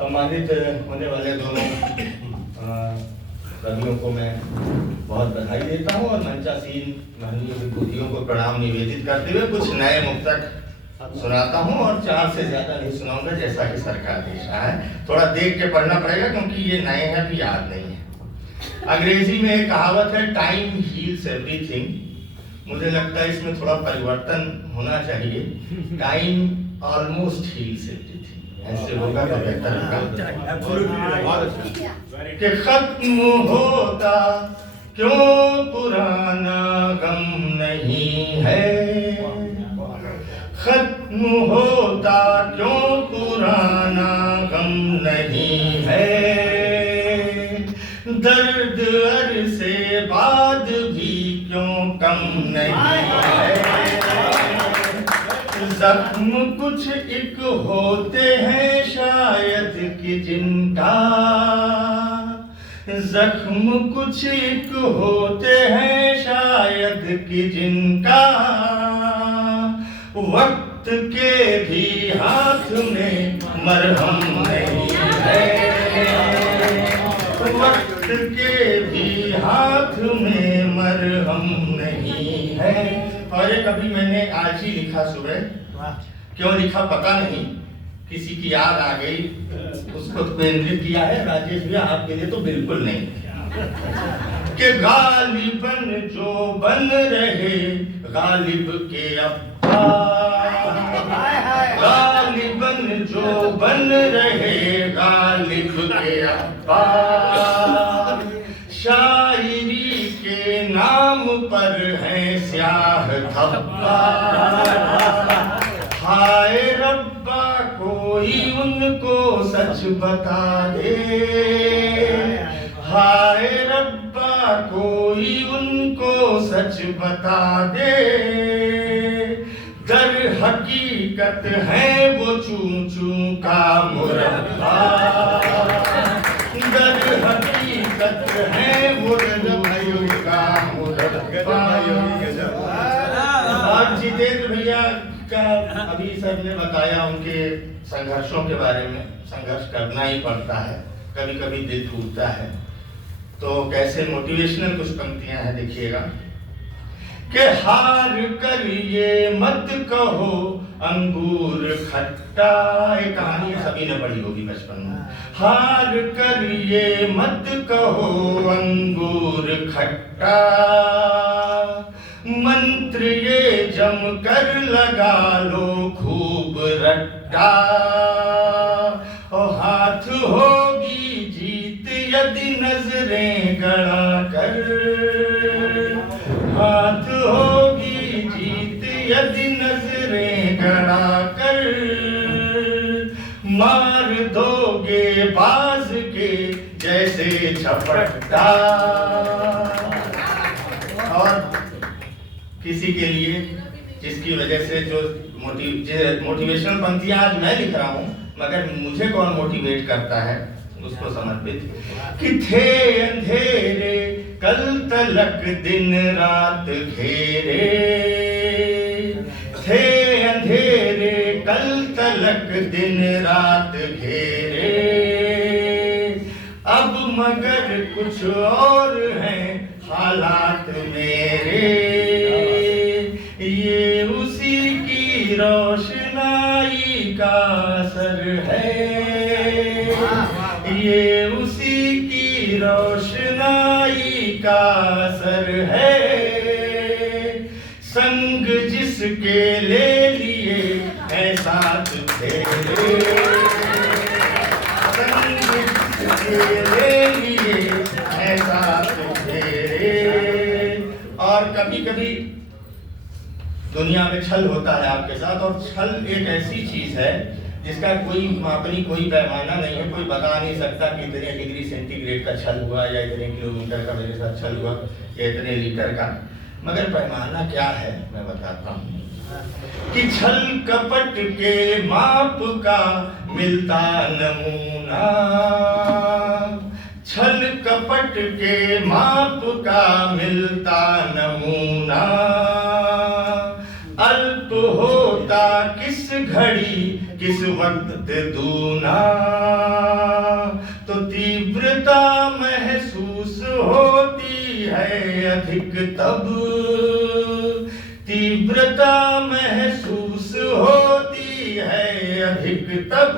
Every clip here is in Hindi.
सम्मानित होने वाले दोनों कवियों को मैं बहुत बधाई देता हूँ और मंचासीन माननीय विभूतियों को प्रणाम निवेदित करते हुए कुछ नए मुक्तक सुनाता हूँ और 4 से ज़्यादा नहीं सुनाऊंगा, जैसा कि सरकार देश है। थोड़ा देख के पढ़ना पड़ेगा क्योंकि ये नए हैं भी याद नहीं है। अंग्रेजी में एक कहावत है, टाइम हील्स एवरीथिंग। मुझे लगता है इसमें थोड़ा परिवर्तन होना चाहिए, टाइम ऑलमोस्ट हील्स एवरीथिंग। ऐसे होगा तो बेहतर होगा कि खत्म होता क्यों पुराना गम नहीं है, खत्म होता क्यों पुराना गम नहीं है, दर्द अरसे बाद भी क्यों कम नहीं है, जख्म कुछ एक होते हैं शायद कि जिनका, जख्म कुछ एक होते हैं शायद कि जिनका, वक्त के भी हाथ में मरहम नहीं है, वक्त के भी हाथ में मरहम नहीं है। और एक अभी मैंने आज ही लिखा सुबह, क्यों लिखा पता नहीं, किसी की याद आ गई, उसको केंद्रित किया है। राजेश भैया आपके लिए तो बिल्कुल नहीं कि गालिबन जो बन रहे गालिब के अब्बा, गालिबन जो बन रहे गालिब के अब्बा, शायरी के नाम पर है स्याह धब्बा, हाय रब्बा कोई उनको सच बता दे, हाय रब्बा कोई उनको सच बता दे, दर हकीकत है वो चूं चूं का मुरब्बा, दर हकीकत है वो चूं का मुरब्बा। और जितेंद्र भैया का अभी सर ने बताया उनके संघर्षों के बारे में, संघर्ष करना ही पड़ता है, कभी कभी दिल टूटता है, तो कैसे मोटिवेशनल कुछ पंक्तियां हैं, देखिएगा कि हार कर ये मत कहो अंगूर खट्टा, एक कहानी सभी ने पढ़ी होगी बचपन में, हार कर ये मत कहो अंगूर खट्टा, मंत्र ये जम कर लगा लो खूब रट्टा, और हाथ होगी जीत यदि नजरें गड़ा कर, हाथ होगी जीत यदि नजरें गड़ा कर, मार दोगे बाज के जैसे झपट्टा। और किसी के लिए जिसकी वजह से जो मोटिवेशनल पंक्तियां आज मैं लिख रहा हूं, मगर मुझे कौन मोटिवेट करता है उसको समर्पित, कि थे अंधेरे कल तलक दिन रात घेरे, थे अंधेरे कल तलक दिन रात घेरे, अब मगर कुछ और हैं हालात मेरे, ये उसी की रोशनाई का असर है, ये उसी की रोशनाई का असर है, संग जिसके ले लिए है साथ तेरे, संग जिसके ले लिए है साथ तेरे। और कभी कभी दुनिया में छल होता है आपके साथ, और छल एक ऐसी चीज है जिसका कोई मापनी कोई पैमाना नहीं है, कोई बता नहीं सकता कि इतने डिग्री सेंटीग्रेड का छल हुआ या इतने किलोमीटर का मेरे साथ छल हुआ या इतने लीटर का, मगर पैमाना क्या है मैं बताता हूँ कि छल कपट के माप का मिलता नमूना, छल कपट के माप का मिलता नमूना, अल्प होता किस घड़ी किस वक्त दूना तो तीव्रता महसूस होती है अधिक तब, तीव्रता महसूस होती है अधिक तब,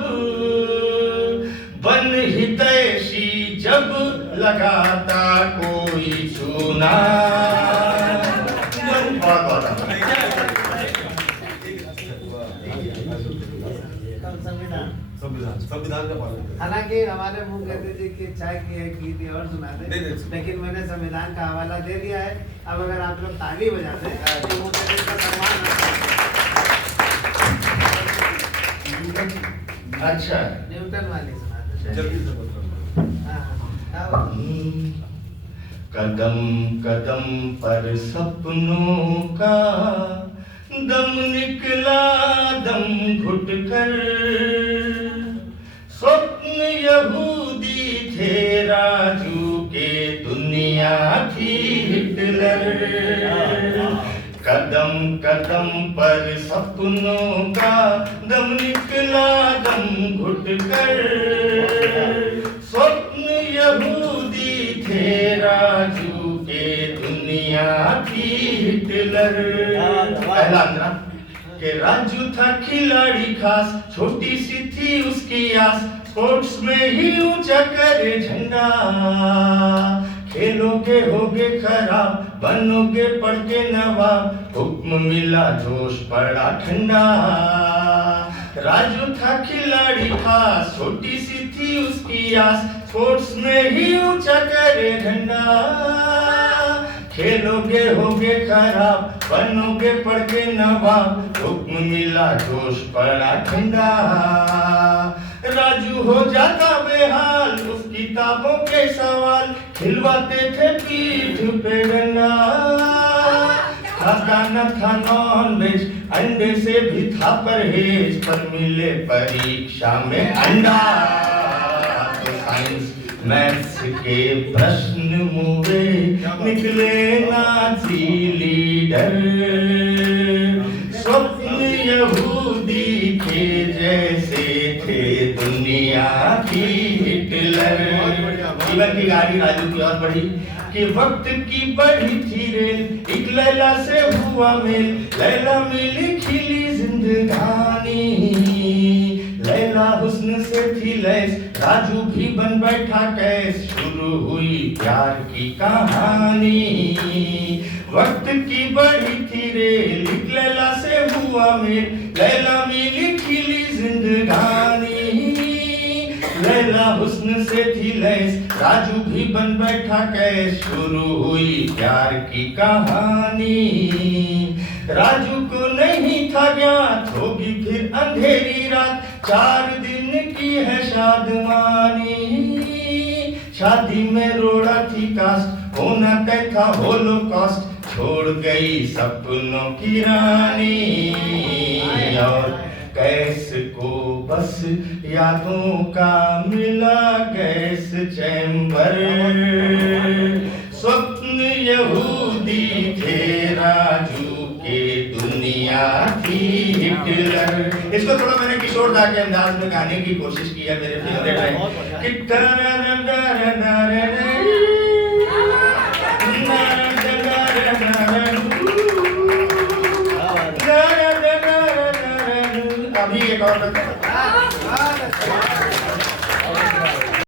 बन हितैषी जब लगाता कोई चूना। संविधान का पालन। हालांकि हमारे मुंह कहते थे कि चाय की एक गीत और सुना दे, लेकिन मैंने संविधान का हवाला दे दिया है। अब अगर आप लोग ताली बजा दें तो मुंह कहते का सम्मान। अच्छा न्यूटन वाली सुना दे जल्दी से बताओ। कदम कदम पर सपनों का दम निकला दम घुट कर, स्वप्न यहूदी थे राजू के, दुनिया थी हिटलर। कदम कदम पर सपनों का दम निकला दम घुट कर, स्वप्न यहूदी थे राजू के, दुनिया थी हिटलर। पहला अंतरा कि राजू था खिलाड़ी खास, छोटी सी थी उसकी आस, स्पोर्ट्स में ही ऊंचा करे झंडा। खेलोगे होगे खराब, बनोगे पढ़ के नवाब, हुक्म मिला जोश पड़ा ठंडा। राजू था खिलाड़ी खास, छोटी सी थी उसकी आस, स्पोर्ट्स में ही ऊंचा करे झंडा। खेलोगे होगे खराब, बनोगे पढ़ के नवाब, हुक्म मिला जोश पड़ा ठंडा। राजू हो जाता बेहाल, उस किताबों के सवाल खिलवाते थे पीठ पे डंडा। खाता न था नॉन वेज, अंडे से भी था परहेज, पर मिले परीक्षा में अंडा। तो साइंस मैथ्स के प्रश्न मुझे निकले नाजी लीडर, स्वप्न यहूदी के जैसे थे, दुनिया की हिटलर। जीवन की गाड़ी राजू की और बढ़ी कि वक्त की बढ़ी थी रेल, एक लैला से हुआ मेल, लैला मिली खिली जिंदगानी। लैला हुस्न से थी लैस, राजू भी बन बैठा कैस, शुरू हुई प्यार की कहानी। वक्त की बढ़ी थी रेल, एक लैला से हुआ मेल, लैला मिली खिली जिंदगानी। लैला हुस्न से थी लैस, राजू भी बन बैठा कैस, शुरू हुई प्यार की कहानी। राजू को नहीं था ज्ञात होगी फिर अंधेरी रात, 4 दिन की है शादमानी। शादी में रोड़ा थी कास्ट, होना तय था होलोकॉस्ट, छोड़ गई सपनों की रानी। और कैस को बस यादों का मिला गैस चैम्बर, स्वप्न यहूदी थे राजू के, दुनिया थी हिटलर। इसको थोड़ा मैंने किशोर दा के अंदाज में गाने की कोशिश की है, मेरे फेवरेट है।